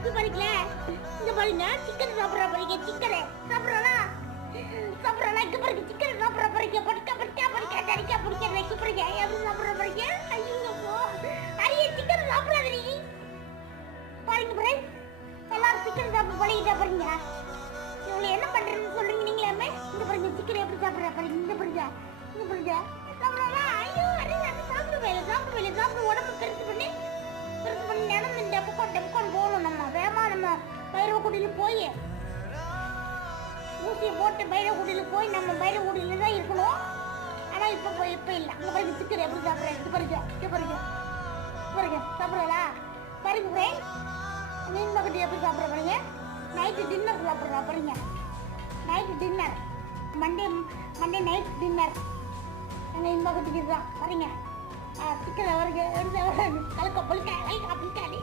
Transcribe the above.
இது பாருங்கள, இங்க பாருங்க சிக்கன் சாப்பிட்ற பாருங்க, சிக்கன் சாப்பிட்றா சாப்பிட்றா, இங்க பாருங்க சிக்கன் சாப்பிட்ற பாருங்க, படுக்க படுக்க படுக்க தடிக்க பிடிக்க வைக்க பாருங்க, எப்படி சாப்பிட்ற பாருங்க. ஐயோ ஐயே, சிக்கன் சாப்பிடாத நீ பாருங்க ஃப்ரெண்ட்ஸ், எல்லாரும் சிக்கன் சாப்பிட்டு பழகிட்டா பாருங்க. இவங்களை என்ன பண்றதுன்னு சொல்றீங்க நீங்களாமே. இங்க பாருங்க சிக்கன் எப்படி சாப்பிட்ற பாருங்க, இங்க பாருங்க இங்க பாருங்க சாப்பிட்றா. ஐயோ அரே, அது சாப்பிட்டு உடம்பு பெருசு பண்ணி நடந்து இந்த பக்கம் போகணும். நம்ம வேகமா நம்ம பைரவக்குடியில் போய் ஊசியை போட்டு பைரவக்குடியில் போய் நம்ம பைரவக்குடியில் தான் இருக்கணும். ஆனால் இப்போ இல்லை. அங்கே பாருங்க சிக்கன் எப்படி சாப்பிட்றேன், இது பாருங்க சாப்பிட்றா பாருங்க ஃப்ரெண்ட். மீன் பக்கத்து எப்படி சாப்பிட்ற பாருங்க. நைட்டு டின்னர் சாப்பிட்றா பாருங்க, night dinner Monday night dinner எங்கள் இந்த பக்கத்துக்கு தான் பாருங்க. சிக்கன் அவருக்கு கலக்க புளிக்காடி